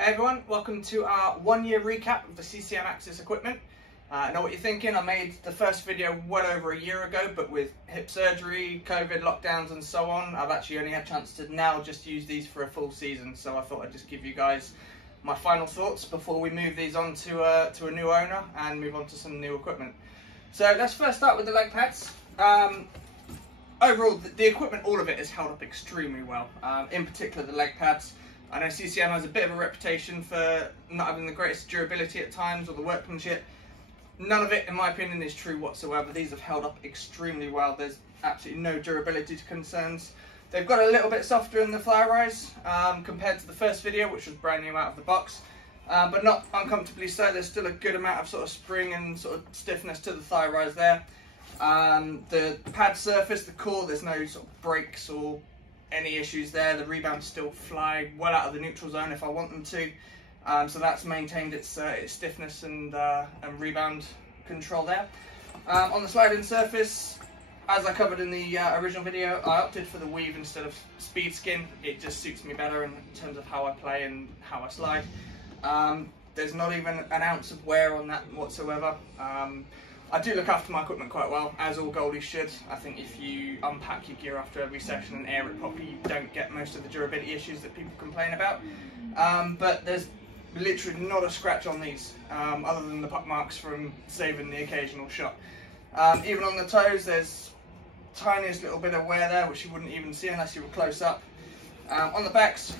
Hey everyone, welcome to our 1 year recap of the CCM Axis equipment. I know what you're thinking, I made the first video well over a year ago, but with hip surgery, COVID, lockdowns and so on, I've actually only had a chance to now just use these for a full season, so I thought I'd just give you guys my final thoughts before we move these on to a new owner and move on to some new equipment. So let's first start with the leg pads. Overall, the equipment, all of it is held up extremely well, in particular the leg pads. I know CCM has a bit of a reputation for not having the greatest durability at times or the workmanship. None of it, in my opinion, is true whatsoever. These have held up extremely well. There's absolutely no durability concerns. They've got a little bit softer in the fly rise compared to the first video, which was brand new out of the box, but not uncomfortably so. There's still a good amount of sort of spring and sort of stiffness to the thigh rise there. The pad surface, the core, there's no sort of breaks or any issues there. The rebounds still fly well out of the neutral zone if I want them to, so that's maintained its stiffness and rebound control there. On the sliding surface, as I covered in the original video, I opted for the weave instead of speed skin. It just suits me better in terms of how I play and how I slide. There's not even an ounce of wear on that whatsoever. I do look after my equipment quite well, as all goalies should. I think if you unpack your gear after every session and air it properly, you don't get most of the durability issues that people complain about. But there's literally not a scratch on these, other than the puck marks from saving the occasional shot. Even on the toes, there's tiniest little bit of wear there, which you wouldn't even see unless you were close up. On the backs,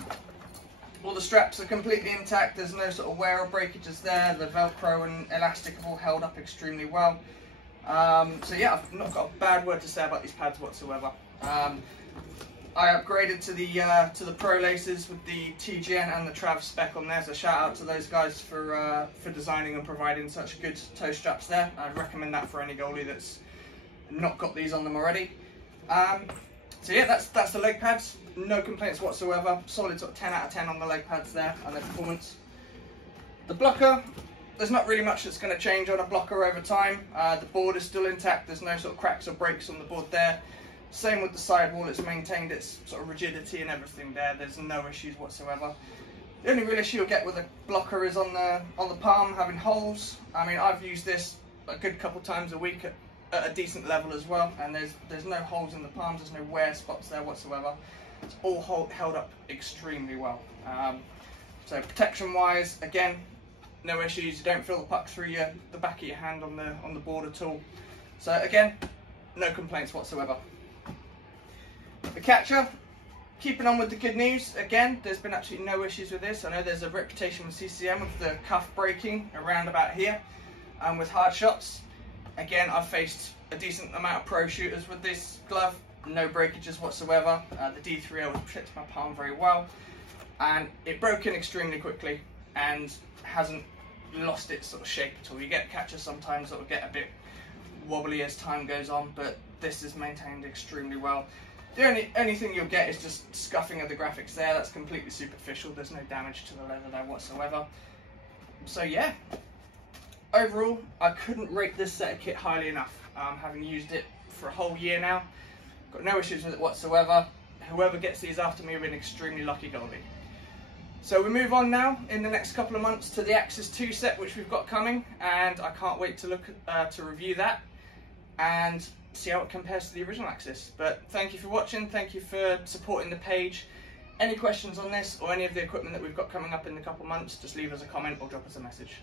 all the straps are completely intact. There's no sort of wear or breakages there. The Velcro and elastic have all held up extremely well. So yeah, I've not got a bad word to say about these pads whatsoever. I upgraded to the Pro laces with the TGN and the Trav spec on there, so shout out to those guys for designing and providing such good toe straps there. I'd recommend that for any goalie that's not got these on them already. So yeah, that's the leg pads. No complaints whatsoever. Solid sort of 10 out of 10 on the leg pads there and their performance. The blocker, there's not really much that's going to change on a blocker over time. The board is still intact. There's no sort of cracks or breaks on the board there. Same with the sidewall. It's maintained its sort of rigidity and everything there. There's no issues whatsoever. The only real issue you'll get with a blocker is on the palm having holes. I mean, I've used this a good couple times a week at a decent level as well, and there's no holes in the palms, there's no wear spots there whatsoever. It's all held up extremely well. So protection wise, again, no issues. You don't feel the puck through the back of your hand on the board at all. So again, no complaints whatsoever. The catcher, keeping on with the good news, again, there's been absolutely no issues with this. I know there's a reputation with CCM of the cuff breaking around about here with hard shots. Again, I've faced a decent amount of pro shooters with this glove, no breakages whatsoever. The D3O has protected my palm very well, and it broke in extremely quickly and hasn't lost its sort of shape at all. You get catchers sometimes that will get a bit wobbly as time goes on, but this is maintained extremely well. The only thing you'll get is just scuffing of the graphics there. That's completely superficial. There's no damage to the leather there whatsoever. So yeah. Overall, I couldn't rate this set of kit highly enough, having used it for a whole year now. Got no issues with it whatsoever. Whoever gets these after me will be an extremely lucky goalie. So we move on now in the next couple of months to the Axis 2 set, which we've got coming, and I can't wait to look to review that and see how it compares to the original Axis. But thank you for watching, thank you for supporting the page. Any questions on this or any of the equipment that we've got coming up in a couple of months, just leave us a comment or drop us a message.